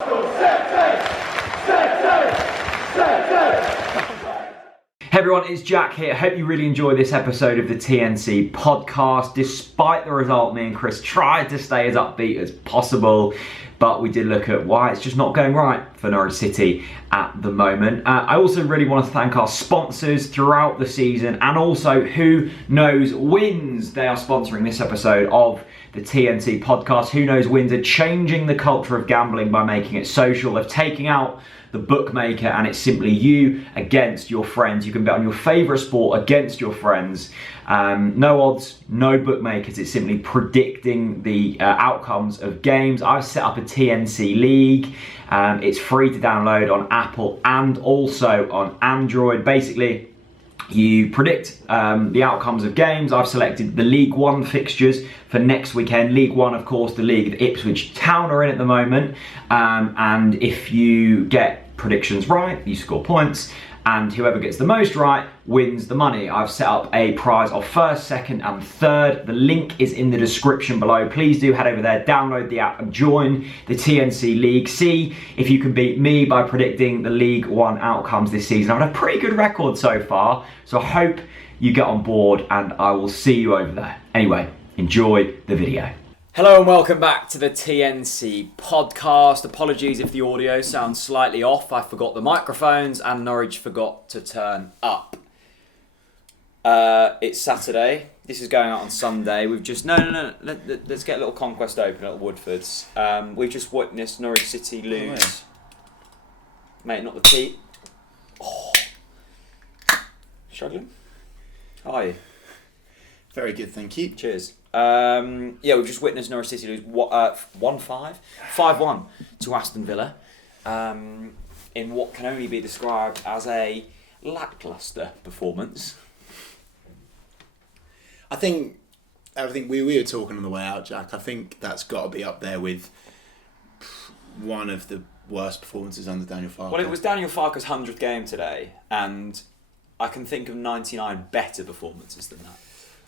Hey everyone, it's Jack here. Hope you really enjoy this episode of the TNC podcast. Despite the result, me and Chris tried to stay as upbeat as possible, but we did look at why it's just not going right for Norwich City at the moment. I also really want to thank our sponsors throughout the season, and also Who Knows Wins. They are sponsoring this episode of the TNC podcast. Who Knows Wins are changing the culture of gambling by making it social. They're taking out the bookmaker, and it's simply you against your friends. You can bet on your favourite sport against your friends. No odds, no bookmakers. It's simply predicting the outcomes of games. I've set up a TNC League. It's free to download on Apple and also on Android. Basically, you predict the outcomes of games. I've selected the League One fixtures for next weekend. League One, of course, the league that Ipswich Town are in at the moment. And if you get predictions right, you score points. And whoever gets the most right wins the money. I've set up a prize of first, second and third. The link is in the description below. Please do head over there, download the app and join the TNC League. See if you can beat me by predicting the League One outcomes this season. I've had a pretty good record so far, so I hope you get on board and I will see you over there. Anyway, enjoy the video. Hello and welcome back to the TNC podcast. Apologies if the audio sounds slightly off. I forgot the microphones and Norwich forgot to turn up. It's Saturday. This is going out on Sunday. We've just... No. Let's get a little conquest open at Woodford's. We've just witnessed Norwich City lose. Mate, not the tea. Oh. Struggling? How are you? Very good, thank you. Cheers. We've just witnessed Norwich City lose 5-1 to Aston Villa in what can only be described as a lacklustre performance. I think we were talking on the way out, Jack. I think that's got to be up there with one of the worst performances under Daniel Falco. Well, it was Daniel Falco's 100th game today, and I can think of 99 better performances than that.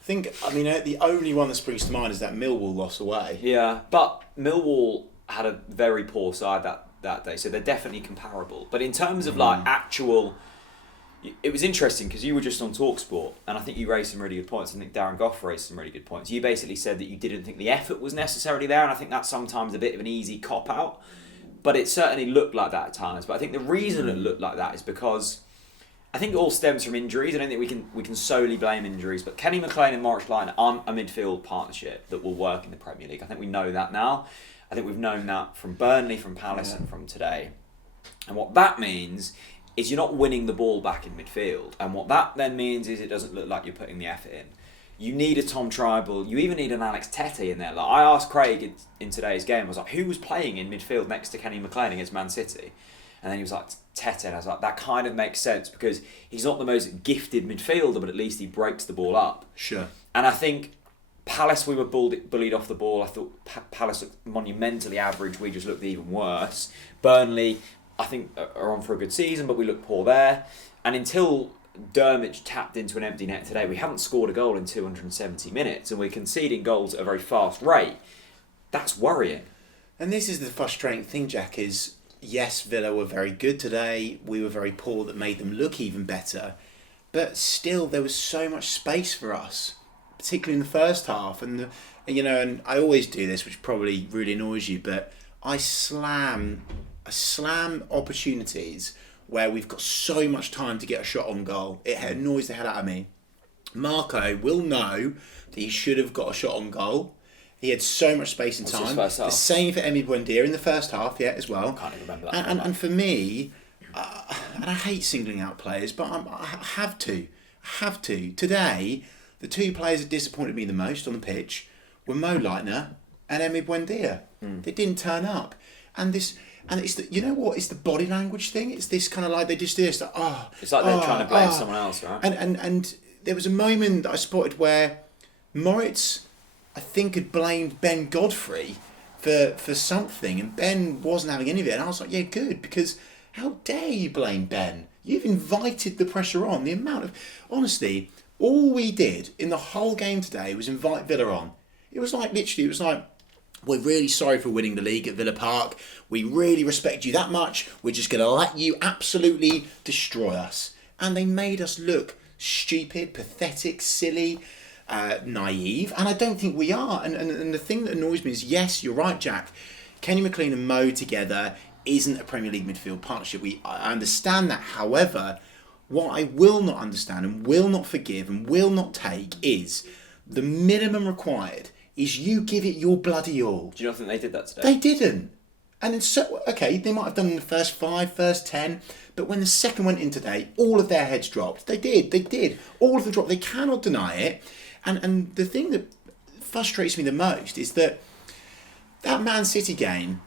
The only one that springs to mind is that Millwall loss away. Yeah, but Millwall had a very poor side that day, so they're definitely comparable. But in terms of actual... It was interesting because you were just on TalkSport, and I think you raised some really good points. I think Darren Goff raised some really good points. You basically said that you didn't think the effort was necessarily there, and I think that's sometimes a bit of an easy cop-out. But it certainly looked like that at times. But I think the reason it looked like that is because... I think it all stems from injuries. I don't think we can solely blame injuries, but Kenny McLean and Morris Lyon aren't a midfield partnership that will work in the Premier League. I think we know that now. I think we've known that from Burnley, from Palace, and from today. And what that means is you're not winning the ball back in midfield. And what that then means is it doesn't look like you're putting the effort in. You need a Tom Tribal. You even need an Alex Tete in there. Like I asked Craig in today's game, I was like, who was playing in midfield next to Kenny McLean against Man City? And then he was like, Tete, and I was like, that kind of makes sense because he's not the most gifted midfielder, but at least he breaks the ball up. Sure. And I think Palace, we were bullied off the ball. I thought Palace looked monumentally average. We just looked even worse. Burnley, I think, are on for a good season, but we looked poor there. And until Dermot tapped into an empty net today, we haven't scored a goal in 270 minutes, and we're conceding goals at a very fast rate. That's worrying. And this is the frustrating thing, Jack, is... Yes, Villa were very good today. We were very poor that made them look even better. But still, there was so much space for us, particularly in the first half. And I always do this, which probably really annoys you, but I slam opportunities where we've got so much time to get a shot on goal. It annoys the hell out of me. Marco will know that he should have got a shot on goal. He had so much space and time. The same for Emi Buendia in the first half, as well. I can't even remember that. And for me, and I hate singling out players, but I have to. Today, the two players that disappointed me the most on the pitch were Mo Leitner and Emi Buendia. They didn't turn up. And it's the, you know what? It's the body language thing. It's this kind of like they just do this. It's like they're trying to blame someone else, right? And there was a moment that I spotted where Moritz, I think, had blamed Ben Godfrey for something, and Ben wasn't having any of it. And I was like, yeah, good, because how dare you blame Ben? You've invited the pressure on. The amount of... Honestly, all we did in the whole game today was invite Villa on. It was like, literally, we're really sorry for winning the league at Villa Park. We really respect you that much. We're just going to let you absolutely destroy us. And they made us look stupid, pathetic, silly, naive. And I don't think we are. And the thing that annoys me is, yes, you're right, Jack. Kenny McLean and Mo together isn't a Premier League midfield partnership. I understand that. However, what I will not understand and will not forgive and will not take is the minimum required is you give it your bloody all. Do you not think they did that today? They didn't. And it's so, okay, they might have done in the first 5, first 10, but when the second went in today, all of their heads dropped. They did. All of them dropped. They cannot deny it. And the thing that frustrates me the most is that Man City game,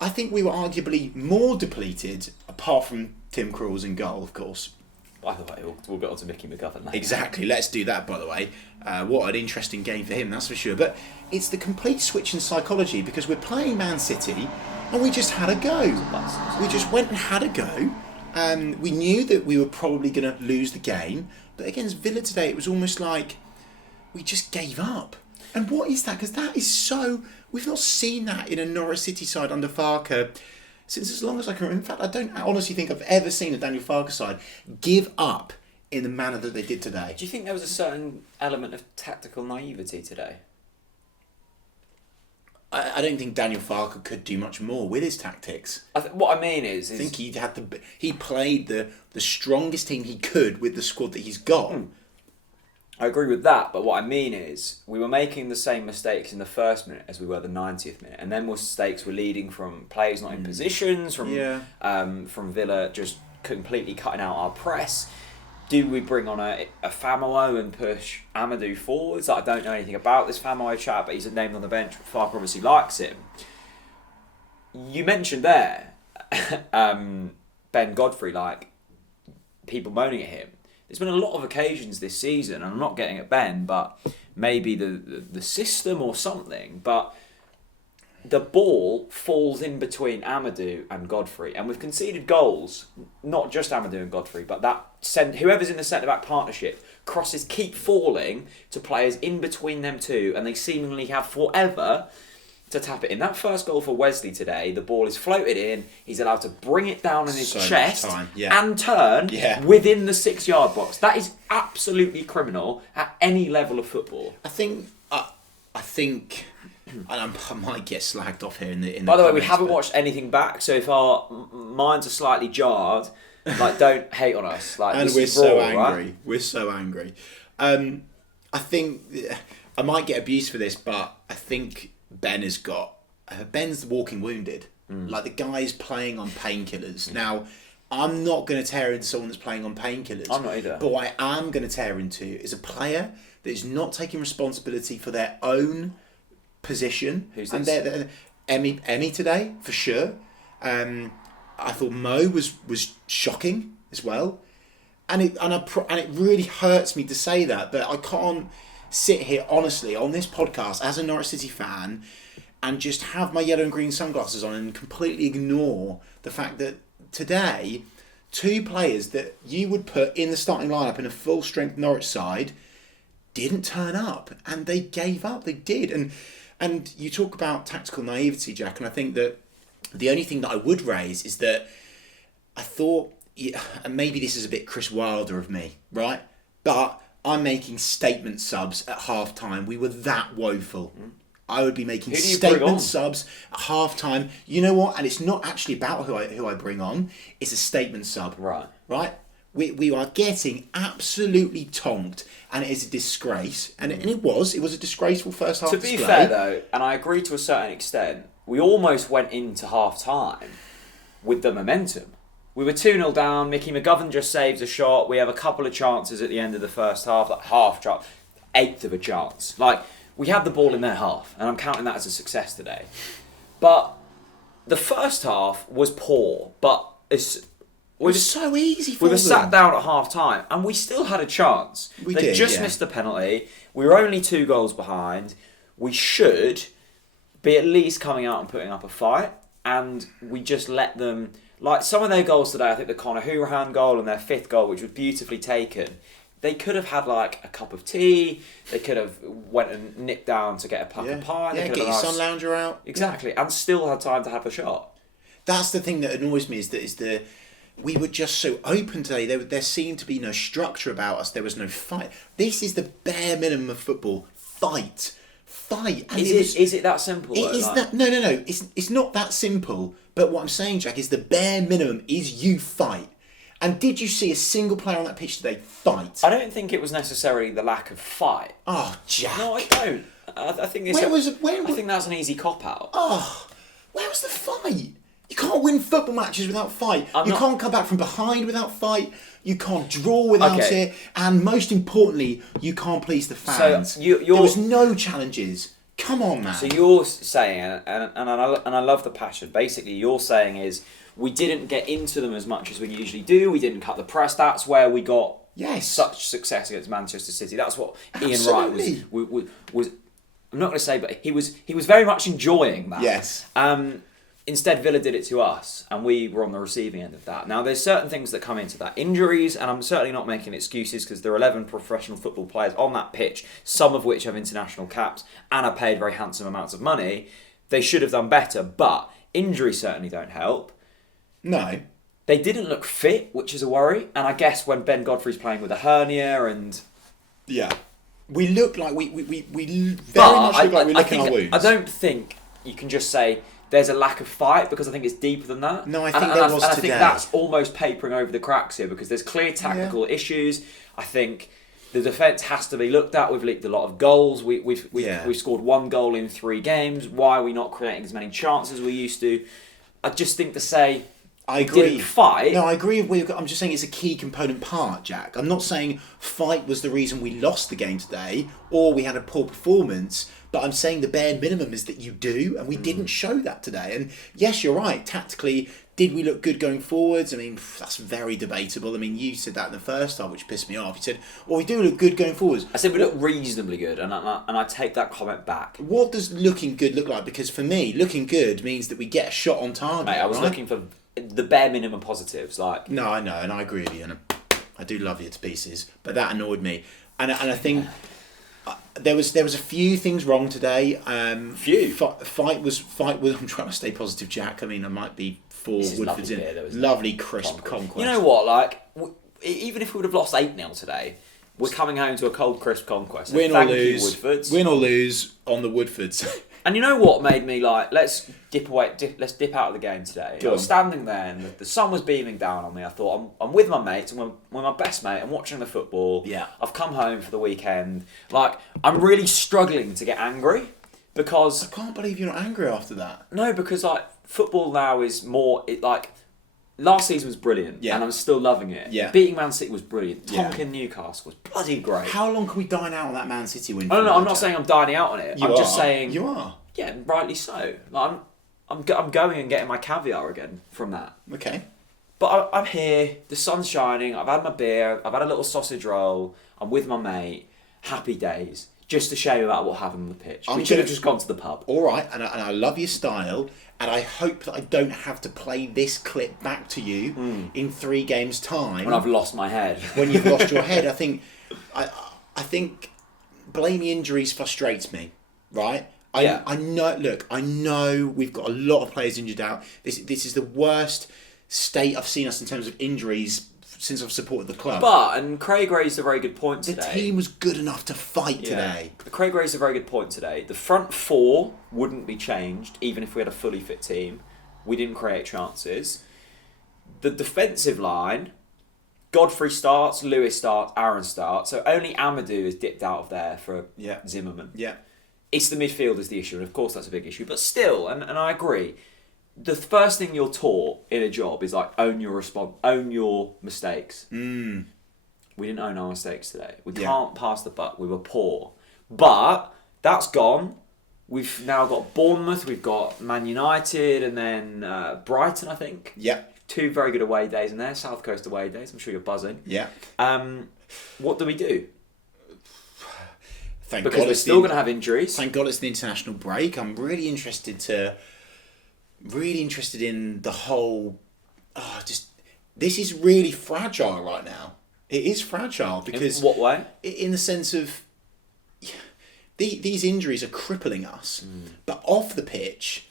I think we were arguably more depleted, apart from Tim Krul's in goal, of course. By the way, we'll get on to Mickey McGovern later. Exactly, let's do that, by the way. What an interesting game for him, that's for sure. But it's the complete switch in psychology, because we're playing Man City and we just had a go. We just went and had a go. We knew that we were probably going to lose the game. But against Villa today, it was almost like we just gave up. And what is that? Because that is so... We've not seen that in a Norwich City side under Falco since as long as I can remember. In fact, I don't honestly think I've ever seen a Daniel Farke side give up in the manner that they did today. Do you think there was a certain element of tactical naivety today? I don't think Daniel Farke could do much more with his tactics. What I mean is... I think he played the strongest team he could with the squad that he's got. I agree with that, but what I mean is we were making the same mistakes in the first minute as we were the 90th minute, and then mistakes were leading from players not in positions, from Villa just completely cutting out our press. Do we bring on a Famouo and push Amadou forwards? I don't know anything about this Famouo chap, but he's named on the bench. Farke obviously likes him. You mentioned there Ben Godfrey, like people moaning at him. There's been a lot of occasions this season, and I'm not getting at Ben, but maybe the system or something, but the ball falls in between Amadou and Godfrey, and we've conceded goals, not just Amadou and Godfrey, but whoever's in the centre-back partnership, crosses keep falling to players in between them two, and they seemingly have forever to tap it in. That first goal for Wesley today, the ball is floated in, he's allowed to bring it down in his chest and turn within the 6-yard box. That is absolutely criminal at any level of football. I think, and I might get slagged off here in the By the way, we haven't watched anything back, so if our minds are slightly jarred, like, don't hate on us. Like, and we're so angry. Right? We're so angry. I think I might get abused for this, but I think Ben has got... Ben's walking wounded. Like, the guy's playing on painkillers. Now, I'm not going to tear into someone that's playing on painkillers. I'm not either. But what I am going to tear into is a player that is not taking responsibility for their own position. Who's this? And Emmy today, for sure. I thought Mo was shocking as well. And it really hurts me to say that, but I can't sit here honestly on this podcast as a Norwich City fan and just have my yellow and green sunglasses on and completely ignore the fact that today 2 players that you would put in the starting lineup in a full strength Norwich side didn't turn up, and they gave up. They did. And you talk about tactical naivety, Jack, and I think that the only thing that I would raise is that I thought, and maybe this is a bit Chris Wilder of me, right? But I'm making statement subs at half-time. We were that woeful. I would be making statement subs at half-time. You know what? And it's not actually about who I bring on. It's a statement sub. Right? We are getting absolutely tonked, and it is a disgrace. And it was a disgraceful first half display. To be fair, though, and I agree to a certain extent, we almost went into half-time with the momentum. We were 2-0 down, Mickey McGovern just saves a shot, we have a couple of chances at the end of the first half, like half chance, 1/8 of a chance. Like, we had the ball in their half, and I'm counting that as a success today. But the first half was poor, but it was so easy for them. We were sat down at half-time, and we still had a chance. They just missed the penalty. We were only 2 goals behind. We should be at least coming out and putting up a fight, and we just let them... Like, some of their goals today, I think the Conor Hurahan goal and their 5th goal, which was beautifully taken, they could have had like a cup of tea. They could have went and nipped down to get a pucker pie. They could get have your sun lounger out. Exactly, and still had time to have a shot. That's the thing that annoys me we were just so open today. There seemed to be no structure about us. There was no fight. This is the bare minimum of football. Fight. And Is it that simple? It is that. No. It's not that simple. But what I'm saying, Jack, is the bare minimum is you fight. And did you see a single player on that pitch today fight? I don't think it was necessarily the lack of fight. Oh, Jack. No, I don't. I think it's. I think that's an easy cop out. Oh, where was the fight? You can't win football matches without fight. You can't come back from behind without fight. You can't draw without it. And most importantly, you can't please the fans. So there was no challenges. Come on, man. So you're saying, and I love the passion. Basically, you're saying is we didn't get into them as much as we usually do. We didn't cut the press. That's where we got such success against Manchester City. That's what Ian Wright was. I'm not going to say, but he was very much enjoying that. Yes. Instead, Villa did it to us, and we were on the receiving end of that. Now, there's certain things that come into that. Injuries, and I'm certainly not making excuses because there are 11 professional football players on that pitch, some of which have international caps and are paid very handsome amounts of money. They should have done better, but injuries certainly don't help. No. They didn't look fit, which is a worry. And I guess when Ben Godfrey's playing with a hernia and... Yeah. We look like we very much look like we're licking our wounds. I don't think you can just say... There's a lack of fight because I think it's deeper than that. No, I think there was today. I think that's almost papering over the cracks here because there's clear tactical issues. I think the defence has to be looked at. We've leaked a lot of goals. We've scored 1 goal in 3 games. Why are we not creating as many chances as we used to? I just think to say I agree. Didn't fight. No, I agree. I'm just saying it's a key component part, Jack. I'm not saying fight was the reason we lost the game today or we had a poor performance. But I'm saying the bare minimum is that you do, and we didn't show that today. And yes, you're right. Tactically, did we look good going forwards? I mean, that's very debatable. I mean, you said that in the first half, which pissed me off. You said, well, we do look good going forwards. I said we look reasonably good, and I take that comment back. What does looking good look like? Because for me, looking good means that we get a shot on target. Mate, I was looking for the bare minimum positives. Like No, I know, and I agree with you, and I do love you to pieces. But that annoyed me. And I think... There was a few things wrong today. Fight was. I'm trying to stay positive, Jack. I mean, I might be for Woodford's in lovely crisp conquest. You know what? Like, even if we would have lost 8-0 today, we're coming home to a cold, crisp conquest. Win or lose, win or lose on the Woodfords. And you know what made me like, let's dip out of the game today. I was standing there and the sun was beaming down on me. I thought, I'm with my mates, I'm with my best mate, I'm watching the football. Yeah. I've come home for the weekend. Like, I'm really struggling to get angry because... I can't believe you're not angry after that. No, because like football now is more, last season was brilliant, and I'm still loving it. Yeah. Beating Man City was brilliant. Tonkin Newcastle was bloody great. How long can we dine out on that Man City win? No, I'm not saying I'm dining out on it. I'm just saying you are. Yeah, rightly so. Like, I'm going and getting my caviar again from that. Okay. But I'm here. The sun's shining. I've had my beer. I've had a little sausage roll. I'm with my mate. Happy days. Just to show you about what happened on the pitch. We should have just gone to the pub. All right, and I love your style, and I hope that I don't have to play this clip back to you in 3 games' time. When I've lost my head. When you've lost your head, I think blaming injuries frustrates me, right? I know we've got a lot of players injured out. This is the worst state I've seen us in terms of injuries since I've supported the club. And Craig raised a very good point today. The team was good enough to fight today. Craig raised a very good point today. The front 4 wouldn't be changed even if we had a fully fit team. We didn't create chances. The defensive line, Godfrey starts, Lewis starts, Aaron starts. So only Amadou is dipped out of there for Zimmerman. Yeah. It's the midfield is the issue, and of course that's a big issue. But still, and I agree, the first thing you're taught in a job is like own your mistakes. We didn't own our mistakes today. We can't pass the buck. We were poor, but that's gone. We've now got Bournemouth, we've got Man United, and then Brighton, I think. Yeah. 2 very good away days in there. South Coast away days. I'm sure you're buzzing. Yeah. What do we do? Thank because God we're still going to have injuries. Thank God it's the international break. I'm really interested in the whole... this is really fragile right now. It is fragile because... In what way? In the sense of... These injuries are crippling us. But off the pitch,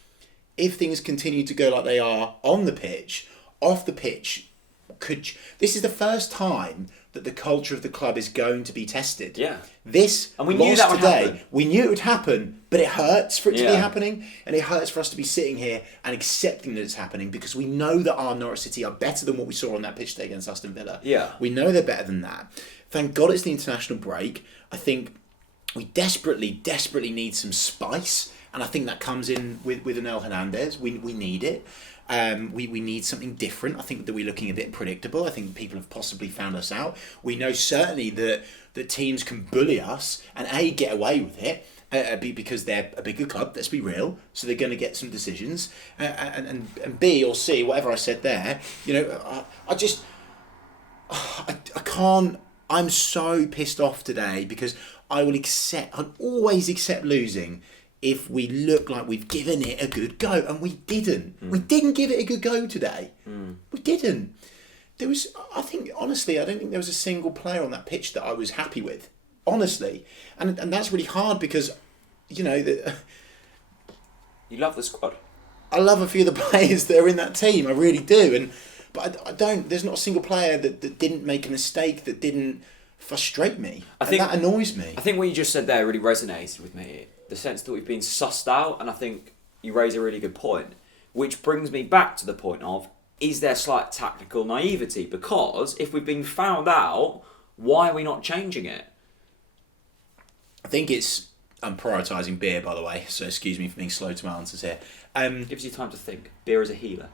if things continue to go like they are on the pitch, off the pitch, this is the first time that the culture of the club is going to be tested. Yeah. And we knew that would happen. We knew it would happen, but it hurts for it to be happening, and it hurts for us to be sitting here and accepting that it's happening because we know that our Norwich City are better than what we saw on that pitch today against Aston Villa. Yeah. We know they're better than that. Thank God it's the international break. I think we desperately, desperately need some spice, and I think that comes in with an Hernandez. We need it. We need something different. I think that we're looking a bit predictable. I think people have possibly found us out. We know certainly that teams can bully us and get away with it because they're a bigger club, let's be real. So they're going to get some decisions. And B or C, whatever I said there, I can't. I'm so pissed off today because I'll always accept losing if we look like we've given it a good go, and we didn't. We didn't give it a good go today. We didn't. There was, I think, honestly, I don't think there was a single player on that pitch that I was happy with, honestly, and that's really hard because, you love the squad. I love a few of the players that are in that team. I really do, but I don't. There's not a single player that didn't make a mistake, that didn't frustrate me. I think that annoys me. I think what you just said there really resonated with me. The sense that we've been sussed out, and I think you raise a really good point, which brings me back to the point of, is there slight tactical naivety? Because if we've been found out, why are we not changing it? I think I'm prioritising beer, by the way, so excuse me for being slow to my answers here. Gives you time to think. Beer is a healer.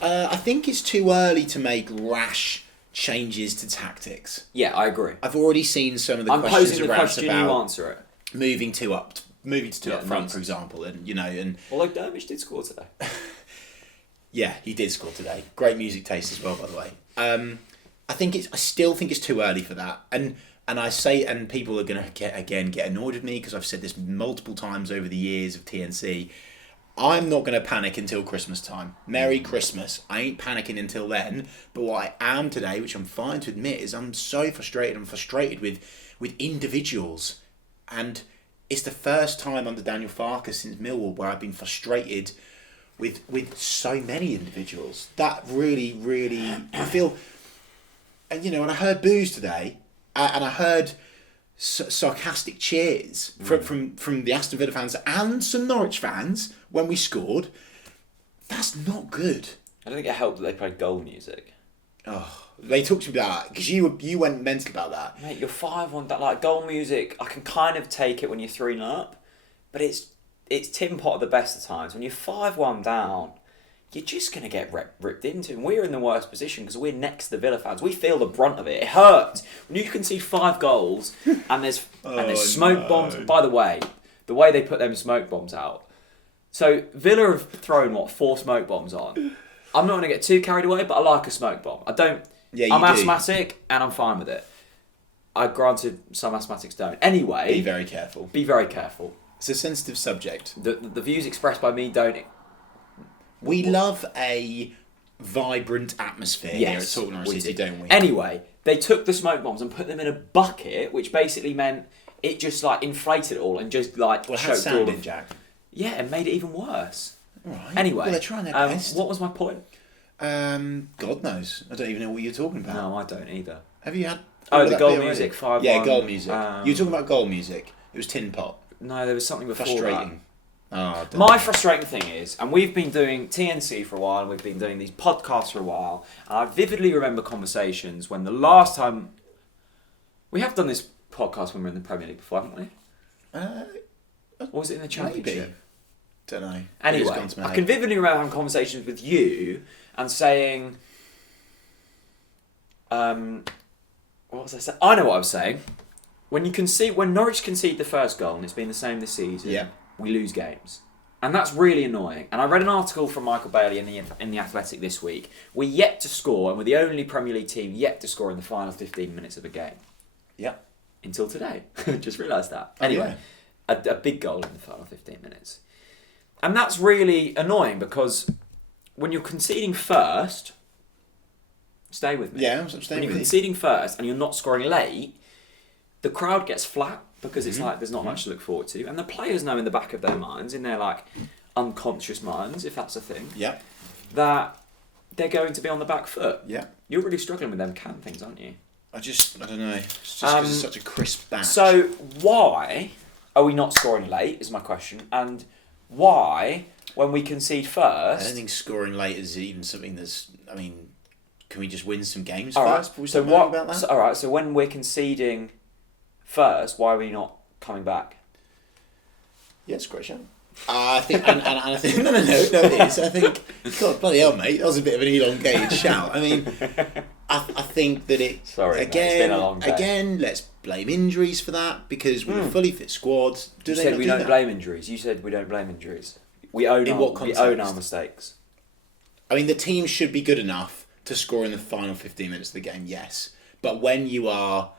I think it's too early to make rash changes to tactics. Yeah, I agree. I've already seen some of the questions posing the around question, about you answer it. moving to up front, for example, and although Dermish did score today. Yeah, he did score today. Great music taste as well, by the way. I still think it's too early for that, and I say, and people are going to get annoyed with me because I've said this multiple times over the years of TNC. I'm not going to panic until Christmas time. Merry Christmas. I ain't panicking until then. But what I am today, which I'm fine to admit, is I'm so frustrated. I'm frustrated with individuals. And it's the first time under Daniel Farker since Millwall where I've been frustrated with so many individuals. That really, really, I feel... And, and I heard boos today. And I heard sarcastic cheers from the Aston Villa fans and some Norwich fans when we scored. That's not good. I don't think it helped that they played goal music. Oh, they talked to me about that because you went mental about that. Mate, you're 5-1. That like goal music, I can kind of take it when you're 3-0 up, but it's Tim Potter the best of times. When you're 5-1 down, you're just going to get ripped into. And we're in the worst position because we're next to the Villa fans. We feel the brunt of it. It hurts. When you can see 5 goals and there's smoke bombs. By the way they put them smoke bombs out. So Villa have thrown, 4 smoke bombs on. I'm not going to get too carried away, but I like a smoke bomb. I don't... Yeah, I'm asthmatic and I'm fine with it. Granted, some asthmatics don't. Anyway... Be very careful. It's a sensitive subject. The views expressed by me don't... We love a vibrant atmosphere here at TalkNorwichCity, don't we? Anyway, they took the smoke bombs and put them in a bucket, which basically meant it just inflated it all and just choked it had sound in, Jack. Yeah, and made it even worse. All right. Anyway, well, they're trying their best. What was my point? God knows. I don't even know what you're talking about. No, I don't either. Have you had... the goal music, 5-1. Yeah, goal music. You were talking about goal music. It was Tin Pot. No, there was something before frustrating. That. My frustrating thing is, and we've been doing TNC for a while, and we've been doing these podcasts for a while, and I vividly remember conversations when the last time... We have done this podcast when we were in the Premier League before, haven't we? Or was it in the Championship? Maybe. Don't know. Anyway, I can vividly remember having conversations with you and saying... what was I saying? I know what I was saying. When Norwich concede the first goal, and it's been the same this season, we lose games. And that's really annoying. And I read an article from Michael Bailey in the Athletic this week. We're yet to score, and we're the only Premier League team yet to score in the final 15 minutes of a game. Yeah. Until today. Just realised that. Anyway, a big goal in the final 15 minutes. And that's really annoying because when you're conceding first, Stay with me. Yeah, I'm staying when you're with you. conceding first and you're not scoring late, the crowd gets flat because it's like there's not much to look forward to, and the players know in the back of their minds, in their like unconscious minds, if that's a thing, that they're going to be on the back foot. Yeah. You're really struggling with them can things, aren't you? I don't know. It's just because it's such a crisp batch. So why are we not scoring late is my question, and why, when we concede first... I don't think scoring late is even something that's... I mean, can we just win some games all first? Right. So what? About that? All right. So when we're conceding first, why are we not coming back? Yeah, it's a great shout. I think, and I think, no, it is. I think, God, bloody hell, mate, that was a bit of an elongated shout. I mean, I think that it. Sorry, again, mate, it's been a long day. Again, let's blame injuries for that because we're a fully fit squad. You said we don't blame injuries. You said we don't blame injuries. We own our mistakes. I mean, the team should be good enough to score in the final 15 minutes of the game, yes. But when you are...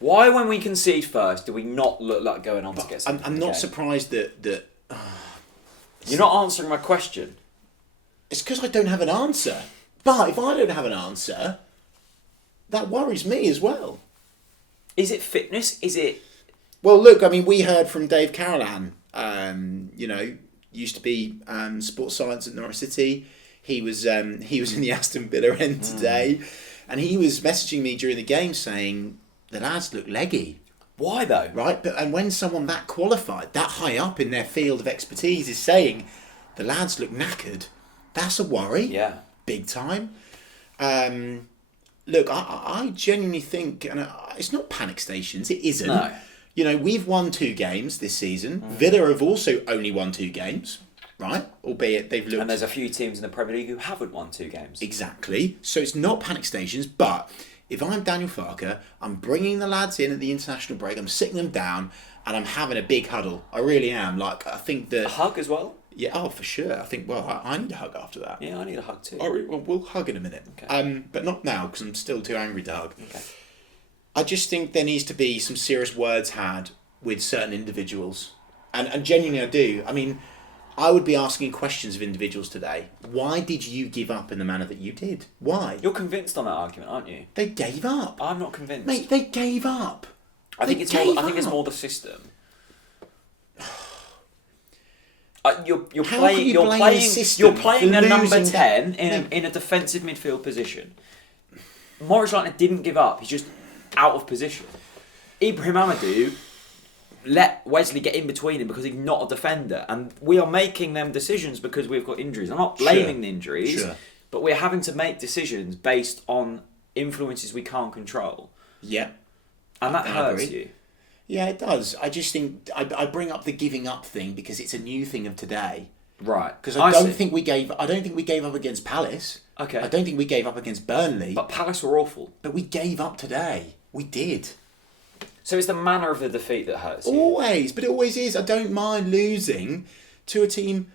Why, when we concede first, do we not look like going on to get something? I'm not surprised that you're not answering my question. It's because I don't have an answer. But if I don't have an answer, that worries me as well. Is it fitness? Is it... Well, look, I mean, we heard from Dave Callahan, used to be sports science at Norwich City. He was in the Aston Villa end today, and he was messaging me during the game saying the lads look leggy. Why though? Right, and when someone that qualified, that high up in their field of expertise is saying the lads look knackered, that's a worry. Yeah, big time. Look, I genuinely think, and it's not panic stations. It isn't. No. You know, we've won 2 games this season. Villa have also only won 2 games, right? Albeit they've looked... And there's a few teams in the Premier League who haven't won 2 games. Exactly. So it's not panic stations, but if I'm Daniel Falco, I'm bringing the lads in at the international break, I'm sitting them down, and I'm having a big huddle. I really am. Like, I think that... A hug as well? Yeah, oh, for sure. I think, well, I need a hug after that. Yeah, I need a hug too. Well, we'll hug in a minute. Okay. But not now, because I'm still too angry to hug. Okay. I just think there needs to be some serious words had with certain individuals. And genuinely I do. I mean, I would be asking questions of individuals today. Why did you give up in the manner that you did? Why? You're convinced on that argument, aren't you? They gave up. I'm not convinced. Mate, they gave up. I think it's more the system. You're playing a number 10 in a defensive midfield position. Morris Lightner didn't give up. He's just out of position. Ibrahim Amadou let Wesley get in between him because he's not a defender, and we are making them decisions because we've got injuries. I'm not blaming the injuries, but we're having to make decisions based on influences we can't control. Yeah, and that hurts you. Yeah, it does. I just think I bring up the giving up thing because it's a new thing of today. Right. Because I don't think we gave up against Palace. Okay. I don't think we gave up against Burnley. But Palace were awful. But we gave up today. We did. So it's the manner of the defeat that hurts you. Always, but it always is. I don't mind losing to a team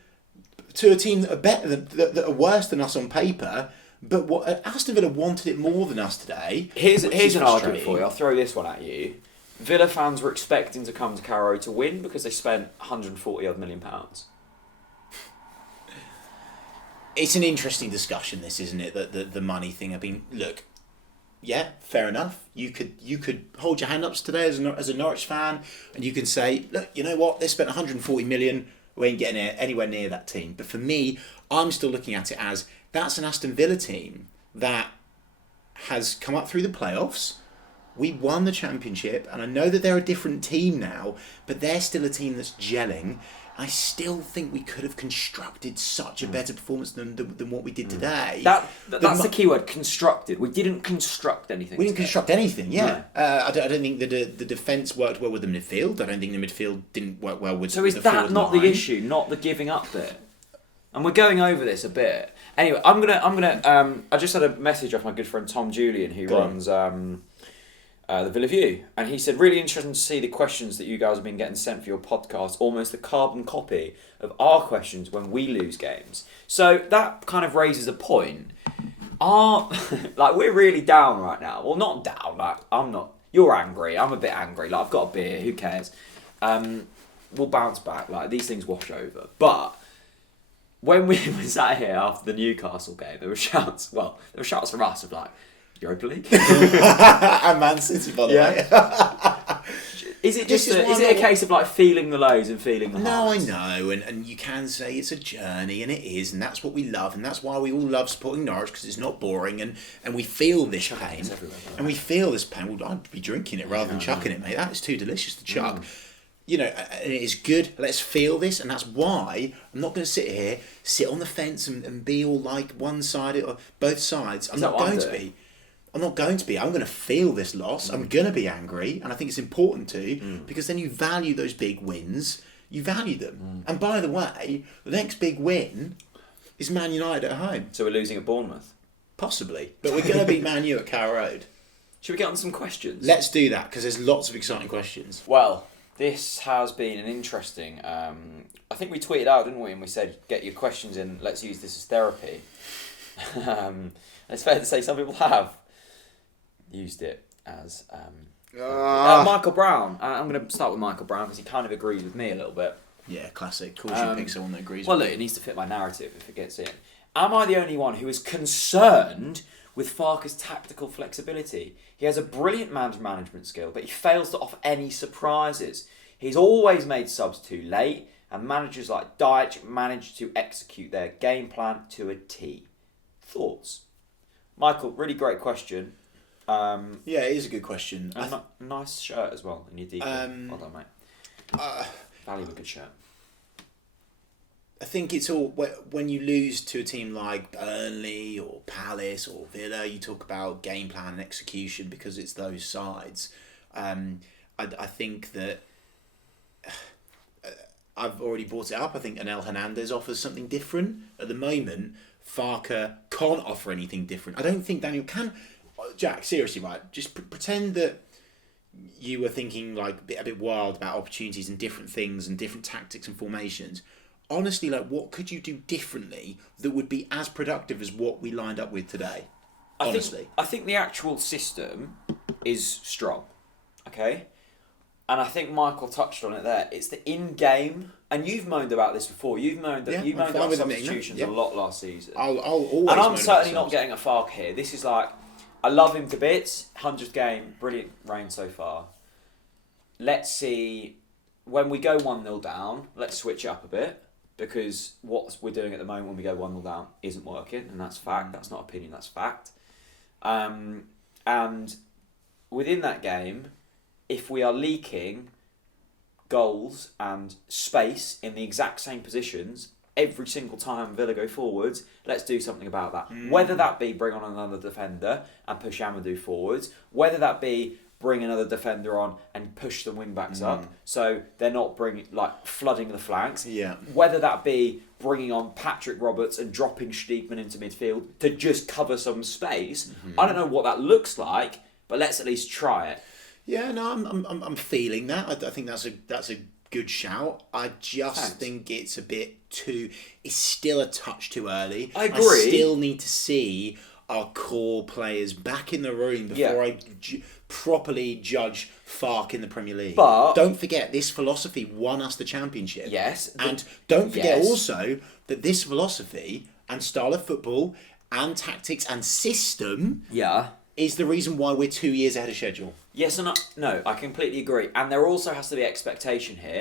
that are better that are worse than us on paper. But Aston Villa wanted it more than us today. Here's an argument for you. I'll throw this one at you. Villa fans were expecting to come to Carrow to win because they spent £140 million. It's an interesting discussion, this, isn't it? The money thing. I mean, look, yeah, fair enough. You could hold your hand ups today as a Norwich fan, and you can say, look, you know what? They spent 140 million. We ain't getting anywhere near that team. But for me, I'm still looking at it as that's an Aston Villa team that has come up through the playoffs. We won the championship, and I know that they're a different team now, but they're still a team that's gelling. I still think we could have constructed such a better performance than what we did today. That's the key word, constructed. We didn't construct anything. We didn't construct anything, yeah. No. I don't think the defence worked well with the midfield. I don't think the midfield didn't work well with the forward line. So is that not the issue, not the giving up bit? And we're going over this a bit. Anyway, I'm gonna. I just had a message off my good friend Tom Julian, who runs the Villa View, and he said, really interesting to see the questions that you guys have been getting sent for your podcast, almost a carbon copy of our questions when we lose games. So that kind of raises a point. We're really down right now. Well, not down. Like, I'm not. You're angry. I'm a bit angry. Like, I've got a beer. Who cares? We'll bounce back. Like, these things wash over. But when we were sat here after the Newcastle game, there were shouts. Well, there were shouts from us of like, Europa League. And Man City, by the way. Is it just a case of like feeling the lows and feeling the highs? No, I know, and you can say it's a journey, and it is, and that's what we love, and that's why we all love supporting Norwich, because it's not boring, and we feel this pain, and we feel this pain. Well, I'd be drinking it rather than chucking it, mate. That is too delicious to chuck. You know, and it is good. Let's feel this, and that's why I'm not going to sit on the fence and be all like one-sided or both sides. I'm not going to be. I'm going to feel this loss. I'm going to be angry, and I think it's important to, because then you value those big wins. You value them. And by the way, the next big win is Man United at home. So we're losing at Bournemouth? Possibly. But we're going to beat Man U at Carrow Road. Should we get on some questions? Let's do that, because there's lots of exciting questions. Well, this has been an interesting... I think we tweeted out, didn't we? And we said, get your questions in. Let's use this as therapy. It's fair to say some people have used it as Michael Brown. I'm going to start with Michael Brown because he kind of agrees with me a little bit. Yeah, classic. Cool, you pick someone that agrees well, with look, it needs to fit my narrative if it gets in. Am I the only one who is concerned with Falco's tactical flexibility? He has a brilliant management skill, but he fails to offer any surprises. He's always made subs too late, and managers like Dyche manage to execute their game plan to a T. Thoughts? Michael, really great question. Yeah, it is a good question. Nice shirt as well in your deep. Well done, mate. Value a good shirt. I think it's all when you lose to a team like Burnley or Palace or Villa, you talk about game plan and execution because it's those sides. I think that I've already brought it up. I think Hernandez offers something different. At the moment, Falco can't offer anything different. I don't think Daniel can. Jack, seriously, right? Just pretend that you were thinking like a bit wild about opportunities and different things and different tactics and formations. Honestly, like, what could you do differently that would be as productive as what we lined up with today? Honestly, I think the actual system is strong. Okay, and I think Michael touched on it there. It's the in-game, and you've moaned about this before. You've moaned about substitutions a lot last season. I'll always. And I'm certainly not getting a Falco here. This is like, I love him to bits. 100th game, brilliant reign so far. Let's see, when we go 1-0 down, let's switch it up a bit. Because what we're doing at the moment when we go 1-0 down isn't working, and that's fact. That's not opinion, that's fact. And within that game, if we are leaking goals and space in the exact same positions every single time Villa go forwards, let's do something about that. Whether that be bring on another defender and push Amadou forwards, whether that be bring another defender on and push the wing backs up, so they're not flooding the flanks. Yeah. Whether that be bringing on Patrick Roberts and dropping Stiegman into midfield to just cover some space. I don't know what that looks like, but let's at least try it. Yeah, no, I'm feeling that. I think that's a good shout. I just think it's a bit too. It's still a touch too early. I agree. I still need to see our core players back in the room before I properly judge Falco in the Premier League. But don't forget, this philosophy won us the championship. Yes. And don't forget also that this philosophy and style of football and tactics and system is the reason why we're 2 years ahead of schedule. Yes and no, I completely agree. And there also has to be expectation here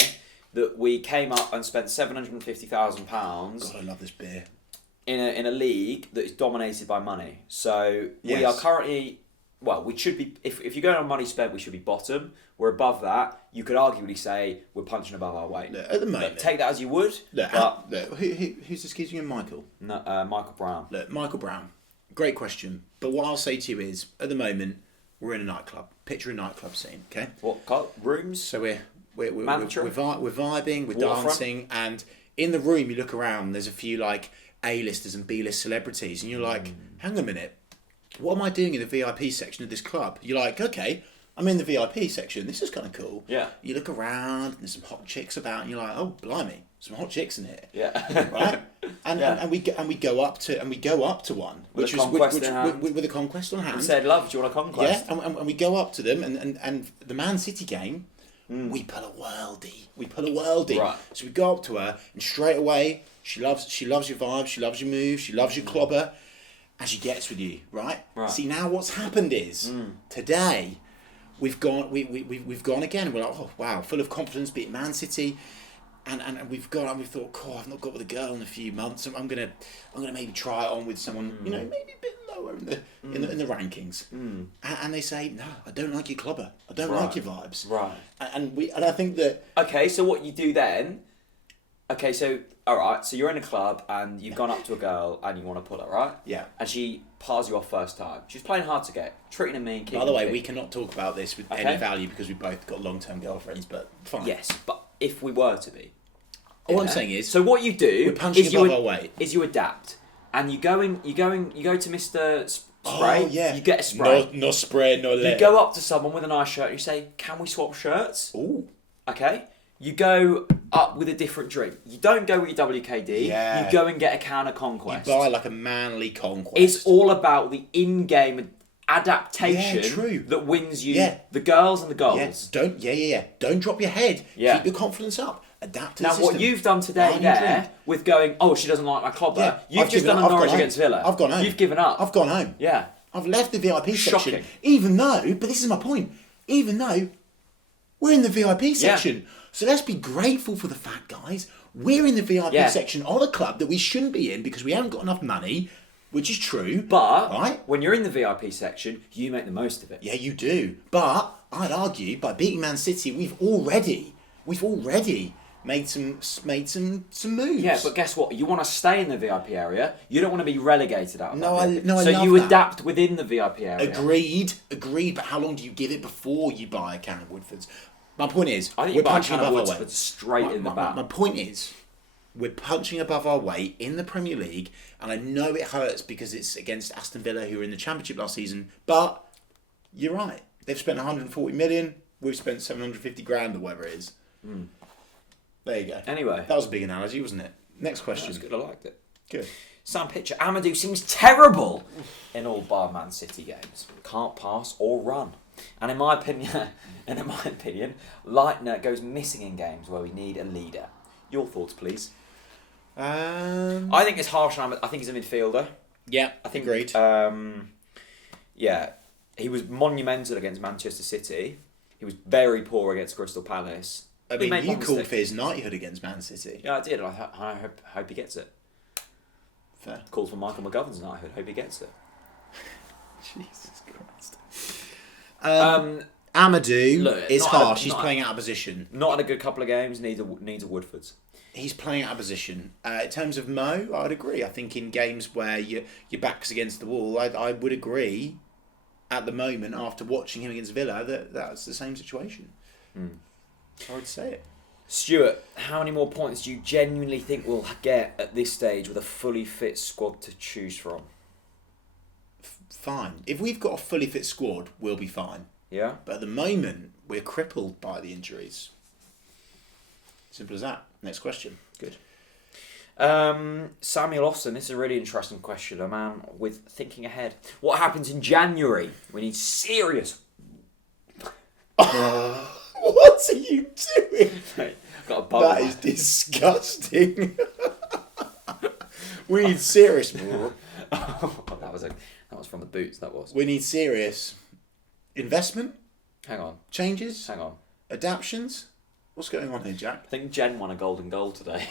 that we came up and spent £750,000. God, I love this beer. In a league that is dominated by money. So we are currently, we should be, if you're going on money spent, we should be bottom. We're above that. You could arguably say we're punching above our weight. Look, at the moment, take that as you would. Look, who's excusing him? Michael? No, Michael Brown. Look, Michael Brown. Great question. But what I'll say to you is, at the moment, we're in a nightclub. Picture a nightclub scene, okay? What rooms? So we're vibing, we're dancing, and in the room you look around. There's a few like A-listers and B-list celebrities, and you're like, hang on a minute, what am I doing in the VIP section of this club? You're like, okay, I'm in the VIP section, this is kind of cool. Yeah. You look around, and there's some hot chicks about, and you're like, oh, blimey, some hot chicks in here. Yeah. Right? And we go up to one, with a conquest on hand. We said, love, do you want a conquest? Yeah, and we go up to them, and the Man City game, we pull a worldie. Right. So we go up to her, and straight away, she loves your vibe, she loves your move, she loves your clobber, and she gets with you, right? Right. See, now what's happened is today we've gone again. We're like, oh wow, full of confidence, beat Man City. And we've gone and we've thought, cool, I've not got with a girl in a few months. I'm gonna maybe try it on with someone, maybe a bit lower in the rankings. And they say, no, I don't like your clubber. I don't like your vibes. Right. And I think that. Okay, so what you do then? Okay, so all right, so you're in a club and you've gone up to a girl and you want to pull her, right? Yeah. And she pars you off first time. She's playing hard to get, treating her mean. By the way, we cannot talk about this with any value because we've both got long-term girlfriends. But fine. Yes, but if we were to be. All I'm saying is, so what you do we're punching is above our weight. Is you adapt, and you go to Mr. Spray. Oh, yeah. You get a spray. No spray, no letter. You go up to someone with a nice shirt and you say, "Can we swap shirts?" Ooh. Okay. You go up with a different drink. You don't go with your WKD. Yeah. You go and get a can of Conquest. You buy like a manly Conquest. It's all about the in-game adaptation that wins you the girls and the goals. Don't drop your head. Yeah. Keep your confidence up. Adapt to Now, the system. what you've done today there with going, oh, she doesn't like my clobber, you've just done a Norwich against Villa. I've gone home. You've given up. I've gone home. Yeah. I've left the VIP Shocking. section. Even though, but this is my point, even though we're in the VIP section. Yeah. So let's be grateful for the fact, guys, we're in the VIP section of a club that we shouldn't be in because we haven't got enough money, which is true. But when you're in the VIP section, you make the most of it. Yeah, you do. But I'd argue by beating Man City, we've already made some moves. Yeah, but guess what? You want to stay in the VIP area. You don't want to be relegated out of I love So you adapt within the VIP area. Agreed. But how long do you give it before you buy a can of Woodfords? My point is, I think we're you buy a punching can of above our Woodfords weight. straight in the back. My point is, we're punching above our weight in the Premier League, and I know it hurts because it's against Aston Villa, who were in the Championship last season. But you're right; they've spent 140 million. We've spent 750 grand or whatever it is. There you go. Anyway, that was a big analogy, wasn't it? Next question. That was good. I liked it. Good. Sam Pitcher, Amadou seems terrible in all bar Man City games. Can't pass or run. And in my opinion, Leitner goes missing in games where we need a leader. Your thoughts, please. I think it's harsh on Amadou. I think he's a midfielder. Yeah, I think agreed. He was monumental against Manchester City. He was very poor against Crystal Palace. I mean, you called for his knighthood against Man City. Yeah, I did. I hope he gets it. Fair. Called for Michael McGovern's knighthood. Hope he gets it. Jesus Christ. Amadou is harsh. He's playing out of position. Not had a good couple of games. Needs a Woodfords. He's playing out of position. In terms of Mo, I would agree. I think in games where your back's against the wall, I would agree. At the moment, after watching him against Villa, that's the same situation. I would say it. Stuart, how many more points do you genuinely think we'll get at this stage with a fully fit squad to choose from? Fine. If we've got a fully fit squad, we'll be fine. Yeah. But at the moment, we're crippled by the injuries. Simple as that. Next question. Good. Samuel Austin, this is a really interesting question. A man with thinking ahead. What happens in January? We need serious... What are you doing? Got a bug. That is disgusting. We need serious. that was from the boots. That was. We need serious investment. Hang on. Changes. Hang on. Adaptions. What's going on here, Jack? I think Jen won a golden goal today.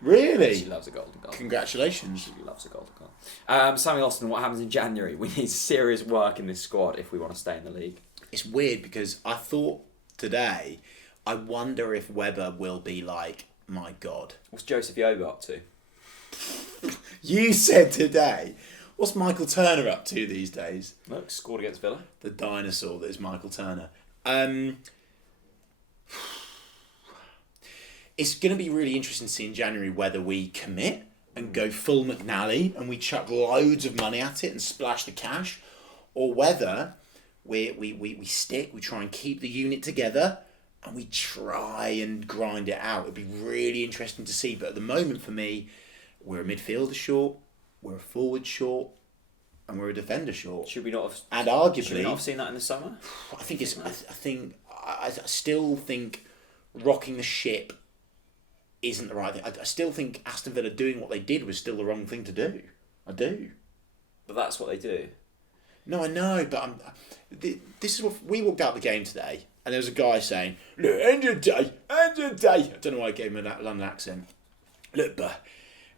Really? She loves a golden goal. Congratulations. She loves a golden goal. Samuel Austin, what happens in January? We need serious work in this squad if we want to stay in the league. It's weird because I thought today, I wonder if Webber will be like, my God. What's Joseph Yobo up to? You said today. What's Michael Turner up to these days? Look, scored against Villa. The dinosaur that is Michael Turner. It's going to be really interesting to see in January whether we commit and go full McNally and we chuck loads of money at it and splash the cash, or whether we stick, we try and keep the unit together and we try and grind it out. It'd be really interesting to see. But at the moment for me, we're a midfielder short, we're a forward short, and we're a defender short. Should we not have? And arguably, should we not have seen that in the summer? I still think rocking the ship isn't the right thing. I still think Aston Villa doing what they did was still the wrong thing to do. I do. But that's what they do. No, I know, but this is what we walked out the game today, and there was a guy saying, "Look, end of the day. I don't know why I gave him a London accent. Look, but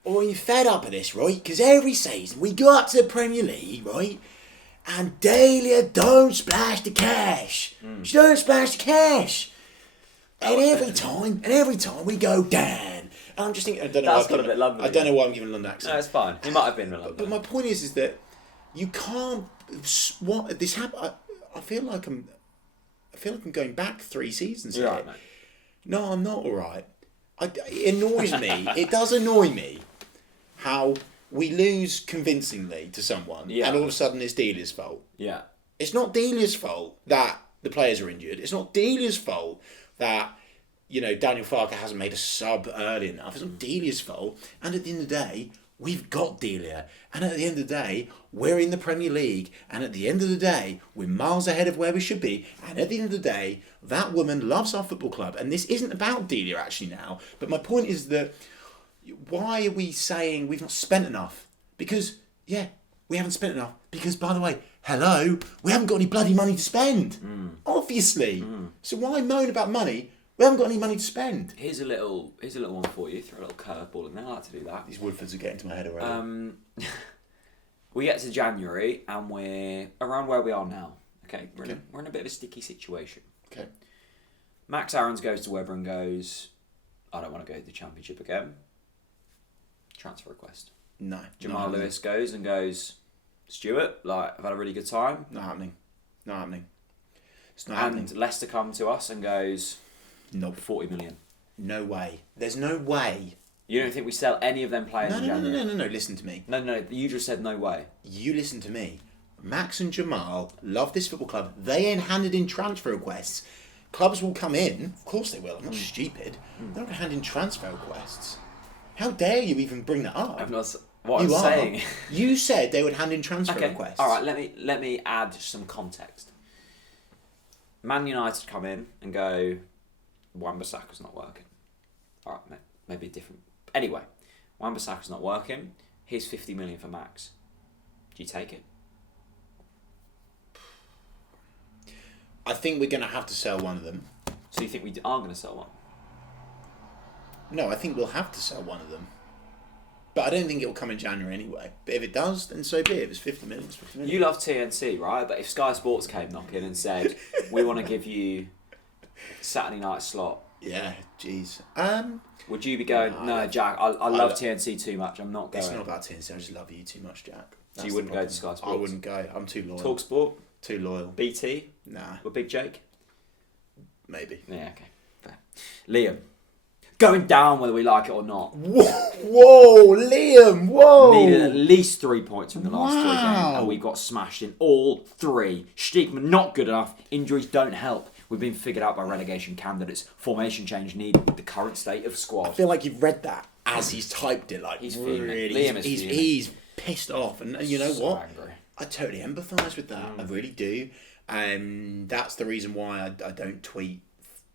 I'm fed up of this, right? Because every season we go up to the Premier League, right? And Dahlia don't splash the cash. She don't splash the cash. And every time we go down. And I'm just thinking, I don't know why I'm giving a London accent. No, it's fine. He might have been in London. But my point is that you can't. What this happened? I feel like I'm going back 3 seasons. You're here. right, mate. No, I'm not all right. It annoys me. It does annoy me how we lose convincingly to someone, and all of a sudden it's Delia's fault. Yeah. It's not Delia's fault that the players are injured. It's not Delia's fault that Daniel Falco hasn't made a sub early enough. It's not Delia's fault. And at the end of the day, we've got Delia. And at the end of the day, we're in the Premier League. And at the end of the day, we're miles ahead of where we should be. And at the end of the day, that woman loves our football club. And this isn't about Delia actually now. But my point is that why are we saying we've not spent enough? Because, we haven't spent enough. Because, by the way, hello, we haven't got any bloody money to spend. Obviously. So why moan about money? We haven't got any money to spend. Here's a little one for you. Throw a little curveball in there. I like to do that. These Woodfords are getting to my head already. We get to January and we're around where we are now. Okay, we're in a bit of a sticky situation. Okay. Max Aarons goes to Webber and goes, I don't want to go to the Championship again. Transfer request. No. Jamal Lewis goes and goes, Stuart, I've had a really good time. Not happening. It's not And happening. Leicester come to us and goes, Nope. 40 million. No way. There's no way. You don't think we sell any of them players in January? No. Listen to me. No. You just said no way. You listen to me. Max and Jamal love this football club. They ain't handed in transfer requests. Clubs will come in. Of course they will. I'm not stupid. They're not going to hand in transfer requests. How dare you even bring that up? I'm saying. You said they would hand in transfer Okay. requests. All right. Let me add some context. Man United come in and go, Wan-Bissaka's not working. All right, maybe different. Anyway, Wan-Bissaka's not working. Here's 50 million for Max. Do you take it? I think we're going to have to sell one of them. So you think we are going to sell one? No, I think we'll have to sell one of them. But I don't think it will come in January anyway. But if it does, then so be it. If it's 50 million, it's 50 million. You love TNC, right? But if Sky Sports came knocking and said, we want to give you Saturday night slot. Yeah, jeez. Would you be going, no, Jack, I love TNC too much, I'm not going. It's not about TNC, I just love you too much, Jack. So you wouldn't go to Sky Sports? I wouldn't go, I'm too loyal. TalkSport? Too loyal. BT? Nah. Or Big Jake? Maybe. Yeah, okay. Fair. Liam. Going down whether we like it or not. Whoa, Liam, whoa! Needed at least 3 points from the last 3 games, and we got smashed in all 3. Stiegman not good enough. Injuries don't help. We've been figured out by relegation candidates. Formation change needed with the current state of squad. I feel like you've read that as he's typed it. He's really, fuming. He's pissed off, and you know so what? Angry. I totally empathise with that. I really do. That's the reason why I don't tweet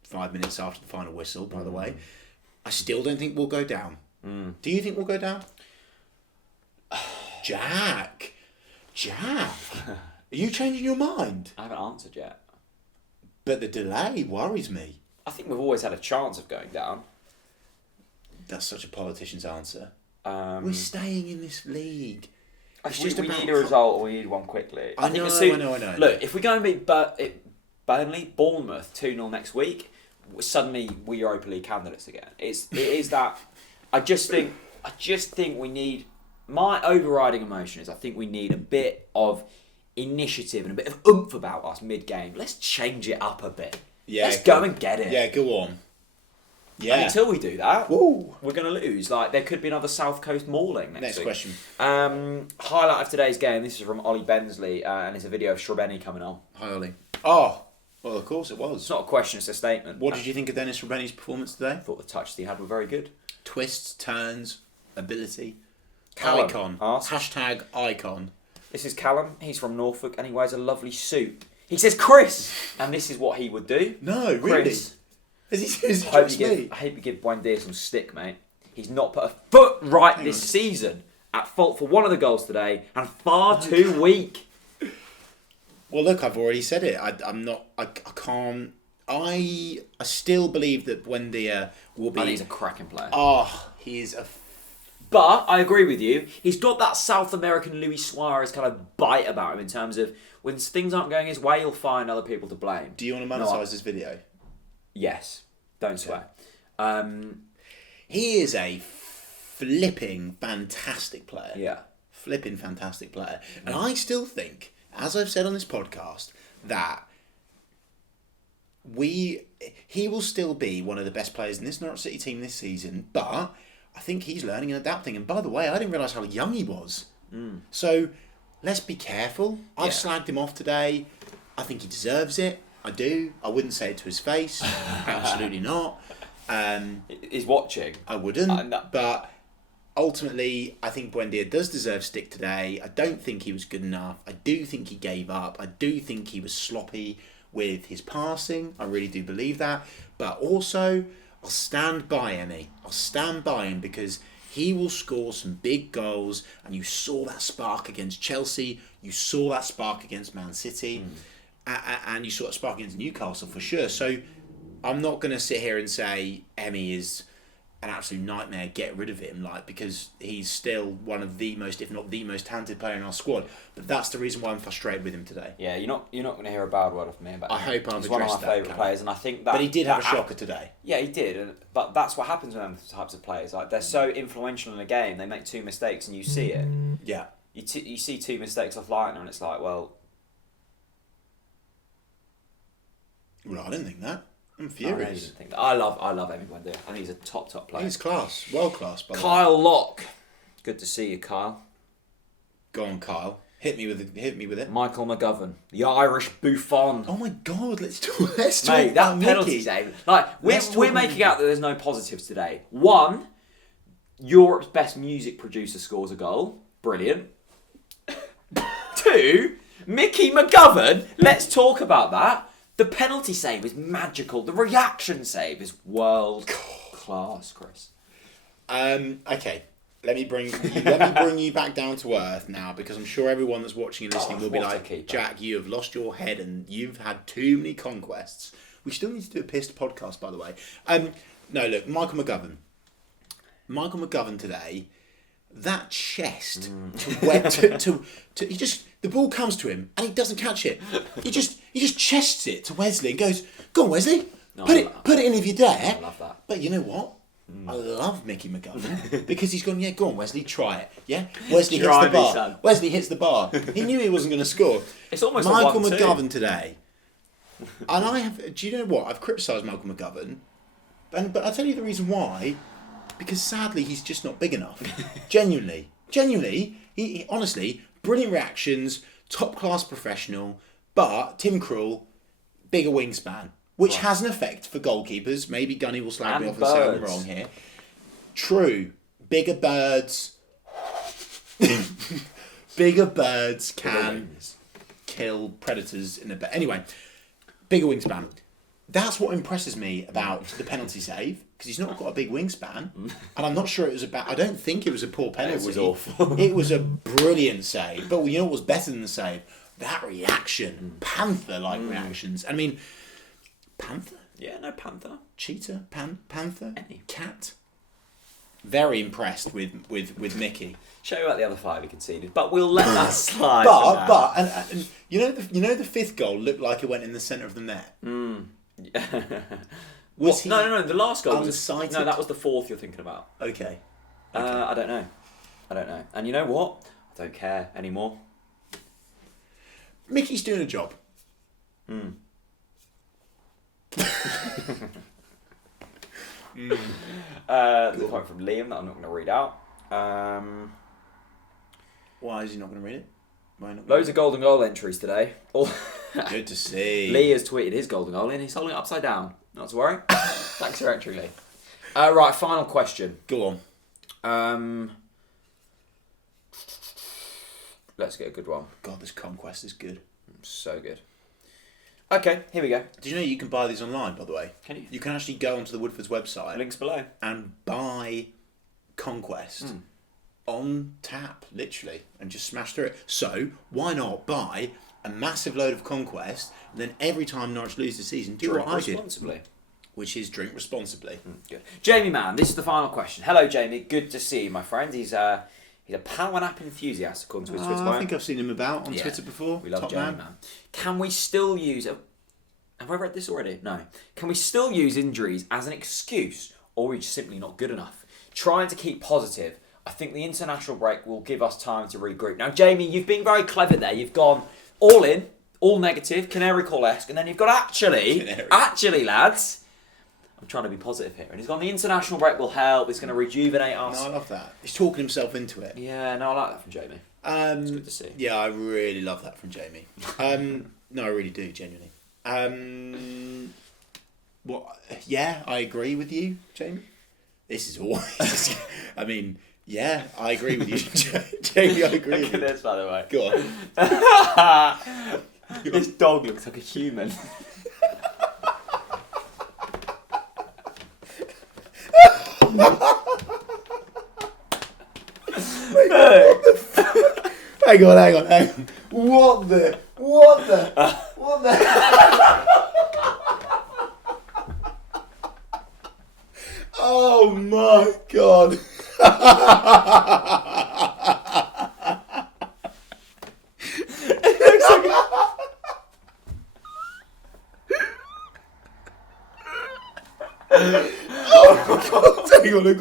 5 minutes after the final whistle. By the way. I still don't think we'll go down. Do you think we'll go down? Jack, are you changing your mind? I haven't answered yet. But the delay worries me. I think we've always had a chance of going down. That's such a politician's answer. We're staying in this league. Actually, we need a result or we need one quickly. I know. Look, if we go and beat Burnley, Bournemouth 2-0 next week, suddenly we're Europa League candidates again. It is that. I just think we need. My overriding emotion is I think we need a bit of initiative and a bit of oomph about us mid-game. Let's change it up a bit. Yeah, let's go and get it. Yeah, go on. Yeah. And until we do that, Woo. We're going to lose. There could be another South Coast mauling next week. Question. Highlight of today's game. This is from Ollie Bensley, and it's a video of Shrubeni coming on. Hi, Ollie. Oh. Well, of course it was. It's not a question, it's a statement. What did you think of Dennis Robbenny's performance today? I thought the touches he had were very good. Twists, turns, ability. Callum Icon. asks, Hashtag icon. This is Callum. He's from Norfolk and he wears a lovely suit. He says, Chris! And this is what he would do. No, really? Chris, Is I hope you give Buendia some stick, mate. He's not put a foot right this season. at fault for one of the goals today and far too weak. Well, look, I've already said it. I'm not. I can't. I still believe that Buendia will be. And he's a cracking player. Oh, he is a. But I agree with you. He's got that South American Luis Suarez kind of bite about him in terms of when things aren't going his way, he'll find other people to blame. Do you want to monetize this video? Yes. Don't swear. He is a flipping fantastic player. Yeah. Flipping fantastic player. And I still think, as I've said on this podcast, that he will still be one of the best players in this Norwich City team this season, but I think he's learning and adapting. And by the way, I didn't realise how young he was. So let's be careful. I've slagged him off today. I think he deserves it. I do. I wouldn't say it to his face. Absolutely not. He's watching. I wouldn't. But ultimately, I think Buendia does deserve stick today. I don't think he was good enough. I do think he gave up. I do think he was sloppy with his passing. I really do believe that. But also, I'll stand by Emmy. I'll stand by him because he will score some big goals. And you saw that spark against Chelsea. You saw that spark against Man City. And you saw that spark against Newcastle for sure. So I'm not going to sit here and say Emmy is an absolute nightmare, get rid of him, because he's still one of the most, if not the most talented player in our squad. But that's the reason why I'm frustrated with him today. Yeah, you're not going to hear a bad word of me about him. I hope I've He's one of my addressed that, favourite players, and I think that. But he did have a shocker today. Yeah, he did, but that's what happens with them types of players. Like they're so influential in a game, they make two mistakes, and you see it. Yeah. You see two mistakes off Leitner, and it's like, well. Well, I didn't think that. I'm furious. I love Emi Buendia. I think he's a top player. He's class, world class. By the way. Kyle Locke, good to see you, Kyle. Go on, Kyle. Hit me with it. Michael McGovern, the Irish Buffon. Oh my God, let's talk. Mate, that penalty save. Like we're making out that there's no positives today. One, Europe's best music producer scores a goal. Brilliant. Two, Mickey McGovern. Let's talk about that. The penalty save is magical. The reaction save is world class, Chris. Okay, let me bring you back down to earth now, because I'm sure everyone that's watching and listening will be like, Jack, you have lost your head and you've had too many conquests. We still need to do a pissed podcast, by the way. No, look, Michael McGovern today. That chest he just, the ball comes to him and he doesn't catch it. He just chests it to Wesley and goes, "Go on, Wesley, put it in if you dare." I love that. But you know what? I love Mickey McGovern because he's gone, yeah, go on, Wesley, try it. Yeah, Wesley hits the bar. Son. Wesley hits the bar. He knew he wasn't going to score. It's almost Michael a 1-2. McGovern today. And do you know what? I've criticised Michael McGovern, but I'll tell you the reason why. Because sadly, he's just not big enough. Genuinely, he honestly, brilliant reactions, top class professional. But Tim Krul, bigger wingspan, which has an effect for goalkeepers. Maybe Gunny will slag me off and say I'm wrong here. True, bigger birds. Bigger birds can kill predators in a bit. Anyway, bigger wingspan. That's what impresses me about the penalty save, because he's not got a big wingspan, and I'm not sure it was about. I don't think it was a poor penalty. It was awful. It was a brilliant save, but you know what was better than the save? That reaction, panther-like reactions. I mean, panther. Yeah, no panther. Cheetah, panther, Any. cat. Very impressed with Mickey. Show you about the other 5 he conceded, but we'll let that slide. And you know the fifth goal looked like it went in the centre of the net. Was he No. The last goal unsighted? No, that was the 4th you're thinking about. Okay. I don't know. And you know what? I don't care anymore. Mickey's doing a job. The quote from Liam that I'm not going to read out. Why is he not going to read it? Why not? Loads of golden goal entries today. Good to see. Lee has tweeted his golden goal and he's holding it upside down. Not to worry. Thanks for entry, Lee. Right, final question. Go on. Let's get a good one. God, this conquest is good. So good. Okay, here we go. Do you know you can buy these online, by the way? Can you? You can actually go onto the Woodford's website. Links below. And buy Conquest on tap, literally, and just smash through it. So why not buy a massive load of conquest, and then every time Norwich lose the season, do Drink what I did, responsibly. which is drink responsibly. Good. Jamie Mann, this is the final question. Hello, Jamie. Good to see you, my friend. He's a power nap enthusiast, according to his Twitter bio. I think I've seen him about on Twitter before. We love Top Jamie man. Can we still use... Have I read this already? No. Can we still use injuries as an excuse, or are we just simply not good enough? Trying to keep positive. I think the international break will give us time to regroup. Now, Jamie, you've been very clever there. You've gone all in, all negative, Canary Call-esque, and then you've got actually, lads, I'm trying to be positive here. And he's gone, the international break will help. It's going to rejuvenate us. No, I love that. He's talking himself into it. Yeah, no, I like that from Jamie. It's good to see. Yeah, I really love that from Jamie. No, I really do, genuinely. Yeah, I agree with you, Jamie. This is always... I mean... Yeah, I agree with you, Jamie. I agree with you. Look at this, by the way. Go on. This dog looks like a human. Hang on. What the? Oh my God. Hang on, I've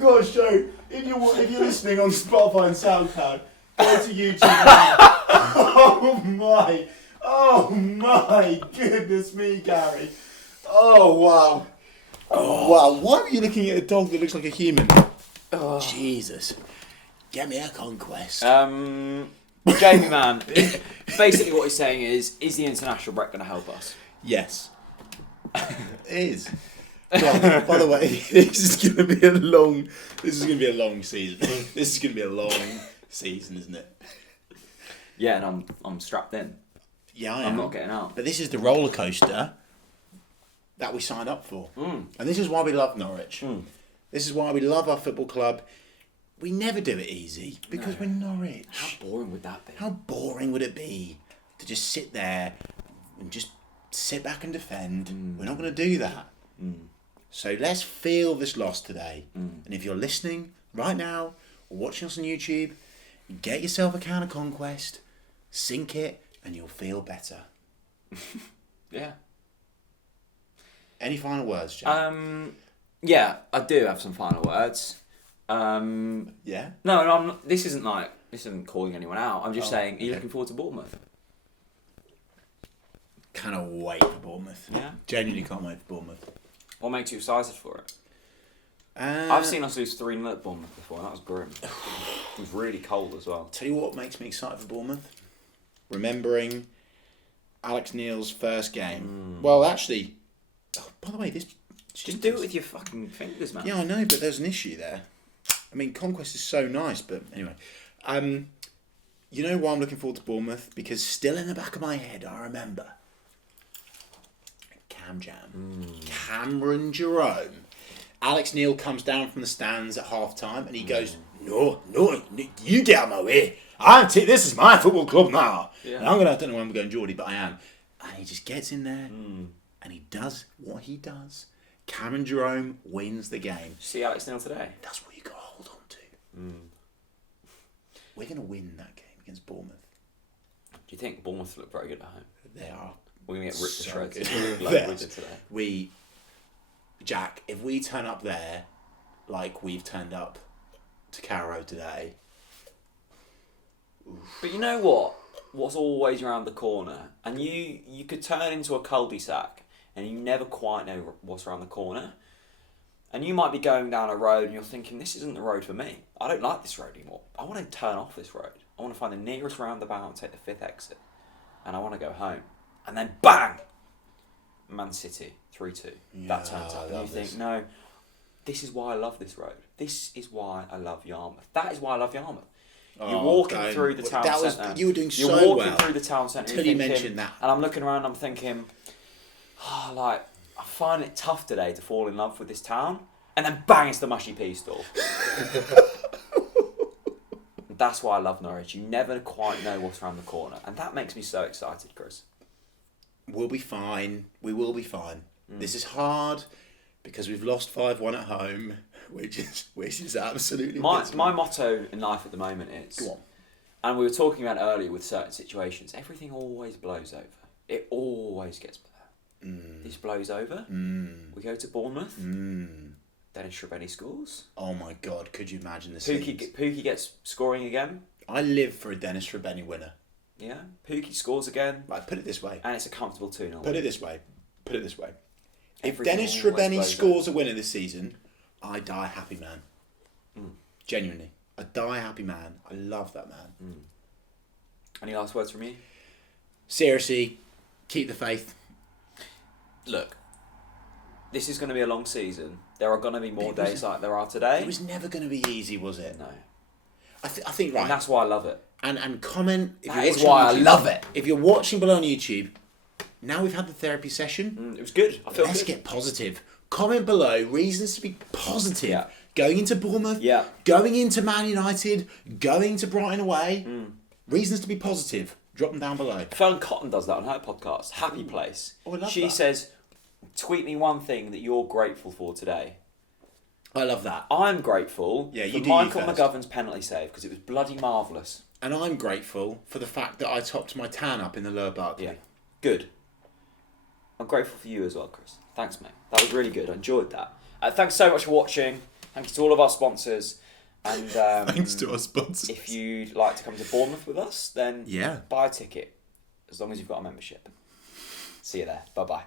got to show. If you're listening on Spotify and SoundCloud, go to YouTube now. Oh my goodness me, Gary. Oh wow. Oh wow. Why were you looking at a dog that looks like a human? Oh. Jesus. Get me a conquest. Jamie Mann, basically what he's saying is the international break going to help us? Yes. It is. Well, by the way, this is going to be a long season. This is going to be a long season, isn't it? Yeah, and I'm strapped in. Yeah, I am. I'm not getting out. But this is the roller coaster that we signed up for. And this is why we love Norwich. This is why we love our football club. We never do it easy because we're Norwich. How boring would that be? How boring would it be to just sit there and just sit back and defend? We're not going to do that. So let's feel this loss today. And if you're listening right now or watching us on YouTube, get yourself a can of Conquest, sink it, and you'll feel better. Yeah. Any final words, Jack? Yeah, I do have some final words. Yeah? No, I'm not, this isn't calling anyone out. I'm just saying, are you looking forward to Bournemouth? Cannot wait for Bournemouth. Yeah? Genuinely can't wait for Bournemouth. What makes you excited for it? I've seen us lose 3-0 at Bournemouth before, and that was grim. It was really cold as well. Tell you what makes me excited for Bournemouth? Remembering Alex Neil's first game. Well, actually... Oh, by the way, this... Just do it with your fucking fingers, man. Yeah, I know, but there's an issue there. I mean, Conquest is so nice, but anyway. You know why I'm looking forward to Bournemouth? Because still in the back of my head, I remember... Cam Jam. Cameron Jerome. Alex Neil comes down from the stands at half-time and he goes, No, you get out of my way. This is my football club now. Yeah. And I don't know where I'm going, Geordie, but I am. And he just gets in there and he does what he does. Cameron Jerome wins the game. See Alex Neil today? That's what you got to hold on to. We're going to win that game against Bournemouth. Do you think Bournemouth look very good at home? They are. We're going to get ripped to shreds. Like we did today. Jack, if we turn up there like we've turned up to Carrow today... Oof. But you know what? What's always around the corner? And you could turn into a cul-de-sac and you never quite know what's around the corner. And you might be going down a road and you're thinking, this isn't the road for me. I don't like this road anymore. I want to turn off this road. I want to find the nearest roundabout and take the 5th exit. And I want to go home. And then bang! Man City, 3-2. Yeah, that turns up. And you think, no, this is why I love this road. This is why I love Yarmouth. That is why I love Yarmouth. You're walking through the town centre. You were doing so well. You're walking through the town centre. Until you mentioned that. And I'm looking around and I'm thinking, I find it tough today to fall in love with this town. And then bang, it's the mushy pea stall. That's why I love Norwich. You never quite know what's around the corner. And that makes me so excited, Chris. We'll be fine. We will be fine. This is hard because we've lost 5-1 at home, which is absolutely my motto in life at the moment is... Go on. And we were talking about earlier with certain situations, everything always blows over. It always gets better. This blows over. We go to Bournemouth. Dennis Shrubeni scores. Oh my God, could you imagine the scenes? Pookie gets scoring again. I live for a Dennis Shrubeni winner. Yeah, Pookie scores again. Right, put it this way. And it's a comfortable 2-0. Put it this way. If Everything Dennis always Shrubeni blows scores a winner this season, I die a happy man. Genuinely. I die a happy man. I love that man. Any last words from you? Seriously, keep the faith. Look, this is going to be a long season. There are going to be more days like there are today. It was never going to be easy, was it? No. I think right. And that's why I love it. And comment if That you're is watching why on I YouTube. love it. If you're watching below on YouTube, now we've had the therapy session. It was good. I feel Let's good. get positive. Comment below reasons to be positive. Yeah. Going into Bournemouth. Yeah. Going into Man United. Going to Brighton away. Reasons to be positive. Drop them down below. Fern Cotton does that on her podcast, Happy Place. Oh, I love She that. says, tweet me one thing that you're grateful for today. I love that. I'm grateful Yeah, for you do Michael you first. McGovern's penalty save because it was bloody marvellous. And I'm grateful for the fact that I topped my tan up in the lower Barclay. Yeah, good. I'm grateful for you as well, Chris. Thanks, mate. That was really good. I enjoyed that. Thanks so much for watching. Thank you to all of our sponsors. And Thanks to our sponsors. if you'd like to come to Bournemouth with us, then Yeah. buy a ticket, as long as you've got a membership. See you there. Bye-bye.